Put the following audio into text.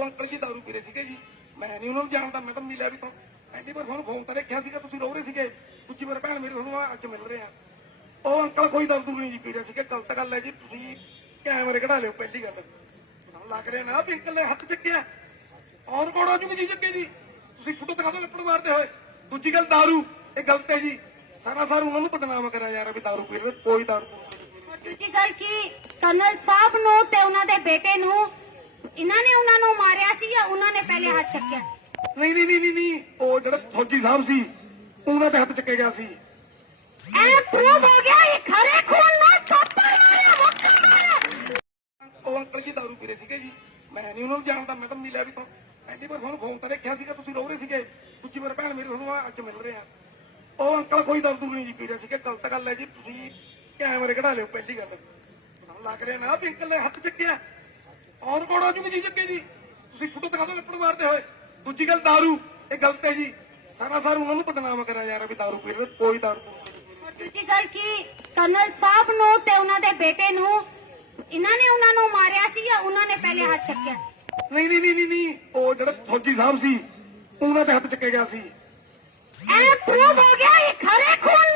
ਉਹ ਅੰਕਲ ਜੀ ਦਾਰੂ ਪੀ ਰਹੇ ਸੀਗੇ ਜੀ। ਮੈਂ ਨਹੀਂ ਉਹਨਾਂ ਨੂੰ ਜਾਣਦਾ, ਮੈਂ ਤਾਂ ਮਿਲਿਆ ਵੀ ਤੋਂ ਐਨੀ ਵਾਰ ਤੁਹਾਨੂੰ ਫੋਨ ਤਾਂ ਦੇਖਿਆ ਸੀਗਾ, ਤੁਸੀਂ ਰੋ ਰਹੇ ਸੀਗੇ। ਦੂਜੀ ਵਾਰ ਭੈਣ ਮੇਰੀ ਤੁਹਾਨੂੰ ਅੱਜ ਮਿਲ ਰਹੇ ਆ। ਉਹ ਅੰਕਲ ਕੋਈ ਦਾਰੂ ਨਹੀਂ ਜੀ ਪੀ ਰਹੇ ਸੀਗੇ, ਗਲਤ ਗੱਲ ਹੈ ਜੀ, ਤੁਸੀਂ ਕੈਮਰੇ ਕਢਾ ਲਿਓ ਪਹਿਲੀ ਗੱਲ। ਤੁਹਾਨੂੰ ਲੱਗ ਰਿਹਾ ਨਾ ਵੀ ਅੰਕਲ ਨੇ ਹੱਥ ਚੱਕਿਆ? ਔਰ ਕੋਣ ਆ ਜੀ ਚੱਕੇ ਜੀ? ਤੁਸੀਂ ਫੋਟੋ ਦਿਖਾ ਦਿਓ ਲੱਪੜ ਮਾਰਦੇ ਹੋਏ। ਦੂਜੀ ਗੱਲ ਦਾਰੂ ਇਹ ਗਲਤ ਹੈ ਜੀ। ਸਾਰਾ ਸਾਰ ਉਹਨਾਂ ਨੂੰ ਬਦਨਾਮ ਕਰਿਆ ਯਾਰ ਵੀ ਦਾਰੂ ਪੀ ਰਹੇ ਕੋਈ ਦਾਰੂ ਦੂਜੀ ਗੱਲ ਕੀ? ਕਰਨਲ ਸਾਹਿਬ ਨੂੰ ਤੇ ਉਹਨਾਂ ਦੇ ਬੇਟੇ ਨੂੰ ਇਹਨਾਂ ਨੇ ਉਹਨਾਂ ਨੂੰ ਮਾਰਿਆ ਸੀ ਜਾਂ ਉਹਨਾਂ ਨੇ ਪਹਿਲੇ ਹੱਥ ਚੱਕਿਆ? ਨਹੀਂ ਨਹੀਂ ਨਹੀਂ ਨਹੀਂ ਉਹ ਜਿਹੜਾ ਫੌਜੀ ਸਾਹਿਬ ਸੀ ਉਹਨਾਂ ਦੇ ਹੱਥ ਚੱਕੇ ਗਿਆ ਸੀ। ਇਹ ਪ੍ਰੂਵ ਹੋ ਗਿਆ ਇਹ ਖਰੇ ਖੂਨ ਨਾਲ ਥੱਪੜ ਮਾਰਿਆ ਮੁੱਕਾ ਮਾਰਿਆ। ਉਹ ਅੰਕਲ ਜੀ ਦਾਰੂ ਪੀ ਰਹੇ ਸੀਗੇ ਜੀ। ਮੈਂ ਨਹੀਂ ਉਹਨਾਂ ਨੂੰ ਜਾਣਦਾ ਮੈਂ ਤਾਂ ਮਿਲਿਆ ਵੀ ਤੋਂ। ਐਨੀ ਵਾਰ ਤੁਹਾਨੂੰ ਫੋਨ ਤਾਂ ਦੇਖਿਆ ਸੀਗਾ ਤੁਸੀਂ ਰੋ ਰਹੇ ਸੀਗੇ। ਦੂਜੀ ਵਾਰ ਭੈਣ ਮੇਰੀ ਤੁਹਾਨੂੰ ਅੱਜ ਮਿਲ ਰਹੇ ਆ। ਉਹ ਅੰਕਲ ਕੋਈ ਦਾਰੂ ਦੂਰੂ ਨਹੀਂ ਜੀ ਪੀ ਰਹੇ ਸੀਗੇ ਗਲਤ ਗੱਲ ਹੈ ਜੀ। ਤੁਸੀਂ ਕੈਮਰੇ ਕਢਾ ਲਿਓ ਪਹਿਲੀ ਗੱਲ। ਲੱਗ ਰਿਹਾ ਨਾ ਵੀ ਅੰਕਲ ਨੇ ਹੱਥ ਚੱਕਿਆ। ਔਰ ਕੋਣ ਆ ਜੂਗੀ ਜੀ ਚੱਕੇ ਜੀ? ਤੁਸੀਂ ਫੋਟੋ ਦਿਖਾ ਦਿਓ ਲੱਪੜ ਮਾਰਦੇ ਹੋਏ। ਦੂਜੀ ਗੱਲ ਦਾਰੂ ਇਹ ਗਲਤ ਹੈ ਜੀ। ਸਾਰਾ ਸਾਰ ਉਹਨਾਂ ਨੂੰ ਬਦਨਾਮ ਕਰਿਆ ਯਾਰ ਵੀ ਦਾਰੂ ਪੀ ਰਹੇ ਕੋਈ ਔਰ ਦੂਜੀ ਗੱਲ ਕੀ ਕਰਨਲ ਸਾਹਿਬ ਨੂੰ ਤੇ ਉਹਨਾਂ ਦੇ ਬੇਟੇ ਨੂੰ ਇਹਨਾਂ ਨੇ ਉਹਨਾਂ ਨੂੰ ਮਾਰਿਆ ਸੀ ਜਾਂ ਉਹਨਾਂ ਨੇ ਪਹਿਲੇ ਹੱਥ ਚੱਕਿਆ? ਨਹੀਂ ਨਹੀਂ ਨਹੀਂ ਨਹੀਂ ਉਹ ਜਿਹੜਾ ਫੌਜੀ ਸਾਹਿਬ ਸੀ ਉਹਨਾਂ ਦੇ ਹੱਥ ਚੱਕੇ ਗਿਆ ਸੀ। ਇਹ ਪ੍ਰੂਵ ਹੋ ਗਿਆ ਇਹ ਖਰੇ ਖੂਨ